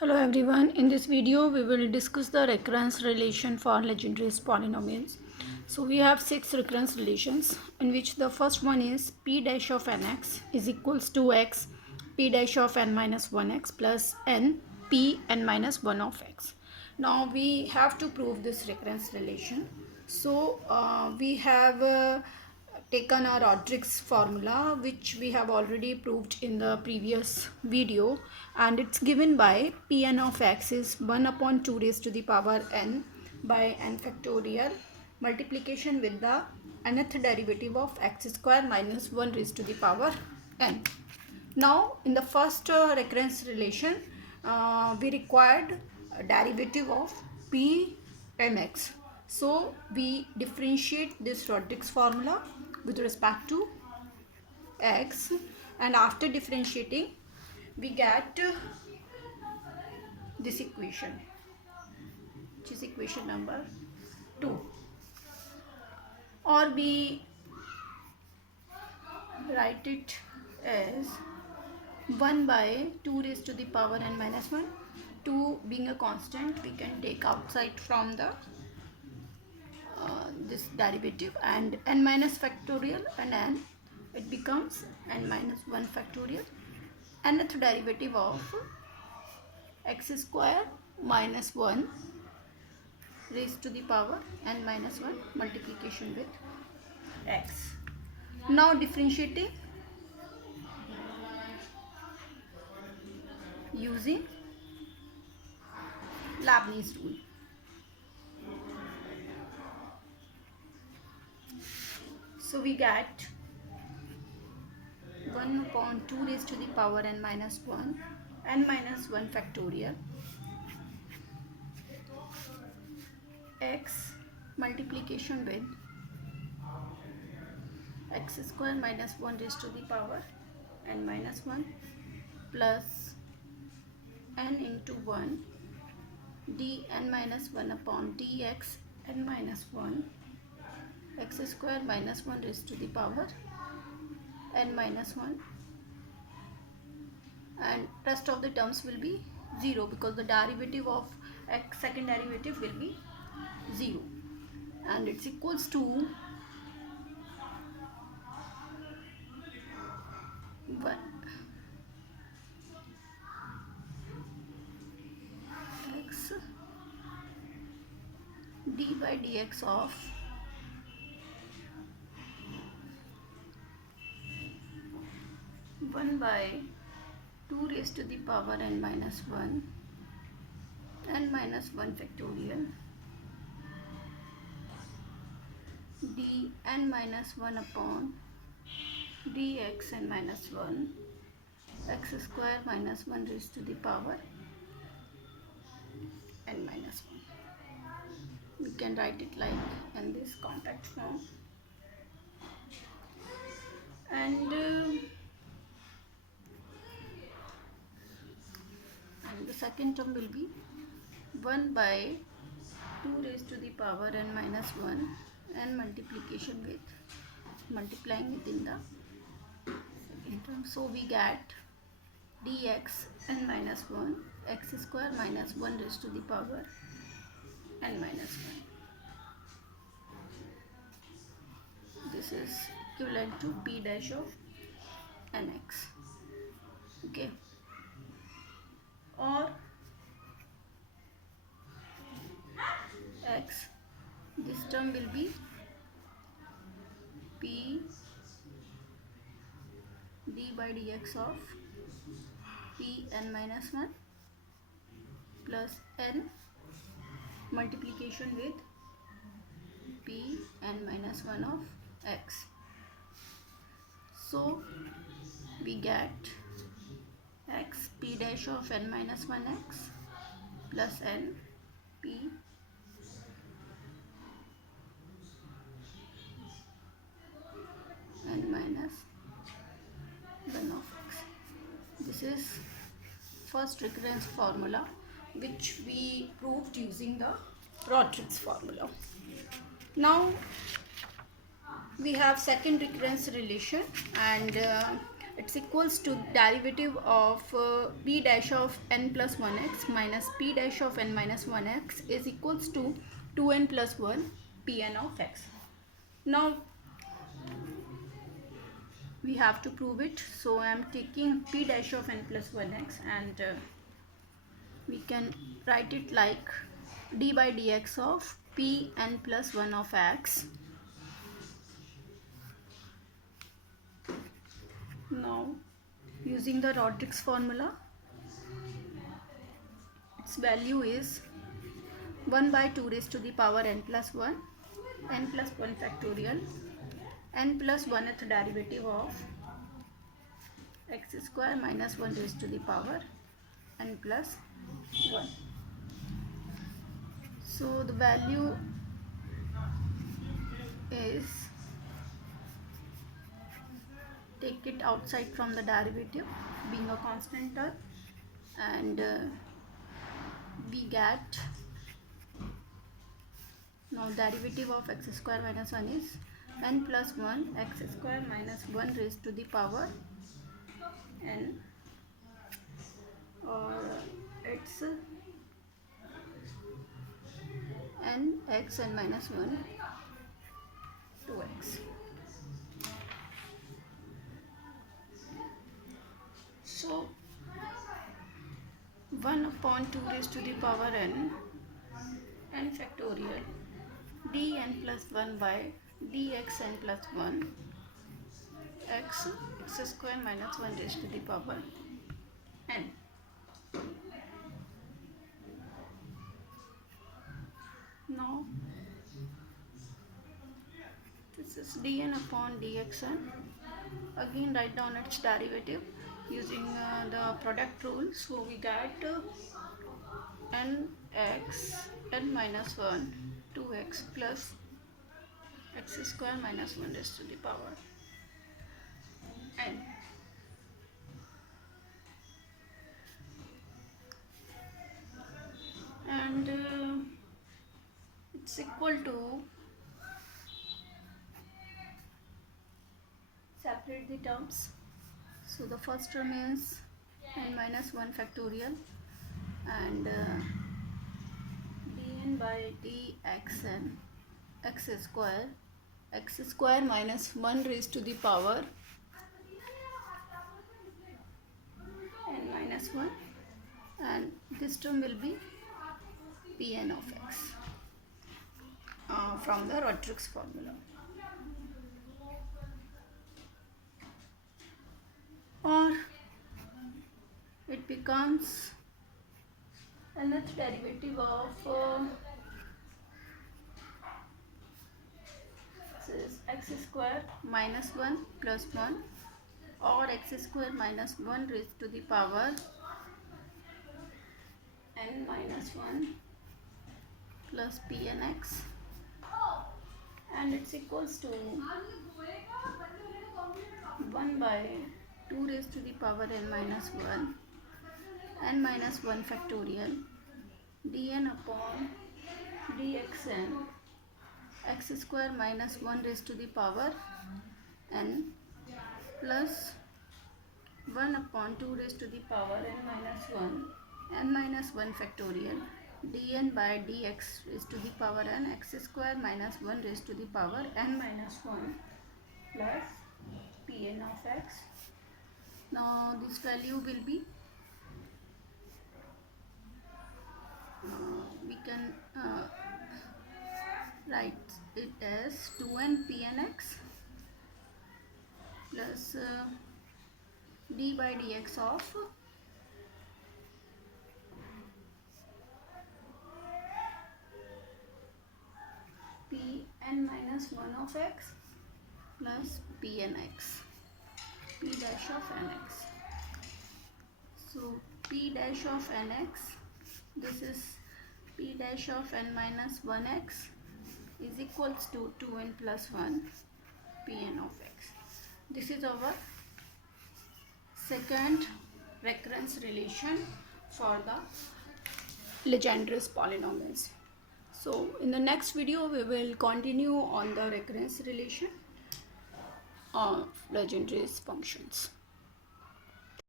Hello everyone, in this video we will discuss the recurrence relation for Legendre polynomials. So we have 6 recurrence relations in which the first one is p dash of nx is equals to x p dash of n minus 1x plus n p n minus 1 of x. Now we have to prove this recurrence relation. So we have taken our Rodriguez formula, which we have already proved in the previous video, and it's given by Pn of x is 1 upon 2 raised to the power n by n factorial multiplication with the nth derivative of x square minus 1 raised to the power n. Now in the first recurrence relation, we required a derivative of p mx. So we differentiate this Rodriguez formula with respect to x, and after differentiating we get this equation, which is equation number 2, or we write it as 1 by 2 raised to the power n minus 1. 2 being a constant, we can take outside from the this derivative, and n minus factorial and n, it becomes n minus 1 factorial, nth derivative of x square minus 1 raised to the power n minus 1 multiplication with x. Now differentiating using Leibniz rule. So we get 1 upon 2 raised to the power n minus 1 n minus 1 factorial x multiplication with x square minus 1 raised to the power n minus 1 plus n into 1 dn minus 1 upon dx n minus 1 x square minus 1 raised to the power n minus 1, and rest of the terms will be 0 because the derivative of x, second derivative, will be 0, and it's equals to 1 x d by dx of 1 by 2 raised to the power n minus 1 n minus 1 factorial dn minus 1 upon dx n minus 1 x square minus 1 raised to the power n minus 1. We can write it like in this compact form, and the second term will be 1 by 2 raised to the power n minus 1 and multiplication with multiplying it in the second term. So we get dx n minus 1 x square minus 1 raised to the power n minus 1. This is equivalent to p dash of nx. Okay, or x, this term will be p d by dx of p n minus 1 plus n multiplication with p n minus 1 of x. So we get x p dash of n minus 1 x plus n p n minus 1 of x. This is first recurrence formula, which we proved using the Rodriguez formula. Now we have second recurrence relation, and It's equals to derivative of p dash of n plus 1x minus p dash of n minus 1x is equals to 2n plus 1 pn of x. Now we have to prove it, so I am taking p dash of n plus 1x and we can write it like d by dx of p n plus 1 of x. Now using the Rodriguez formula, its value is 1 by 2 raised to the power n plus 1, n plus 1 factorial, n plus 1th derivative of x square minus 1 raised to the power n plus 1. So the value is, take it outside from the derivative being a constant term, and we get, now derivative of x square minus 1 is n plus 1 x square minus 1 raised to the power n, or it's n x n minus 1 2x. So 1 upon 2 raised to the power n factorial dn plus 1 by dxn plus 1 x square minus 1 raised to the power n. Now this is dn upon dxn. Again write down its derivative using the product rule. So we get n x n minus 1 2x plus x square minus 1 raised to the power n. And it's equal to, separate the terms. So the first term is n minus 1 factorial and dn by dxn x square minus 1 raised to the power n minus 1, and this term will be pn of x from the Rodriguez formula. Or it becomes nth derivative of x square minus 1 plus 1, or x square minus 1 raised to the power n minus 1 plus pnx, and it's equals to 1 by 2 raised to the power n minus 1 n minus 1 factorial dn upon dxn x square minus 1 raised to the power n plus 1 upon 2 raised to the power n minus 1 n minus 1 factorial dn by dx raised to the power n x square minus 1 raised to the power n minus 1 plus pn of x. Now this value will be, we can write it as 2n pnx plus d by dx of pn minus 1 of x plus pnx, p dash of nx. So p dash of nx, this is p dash of n minus 1x is equals to 2n plus 1 pn of x. This is our second recurrence relation for the Legendre's polynomials. So in the next video we will continue on the recurrence relation of Legendre's functions.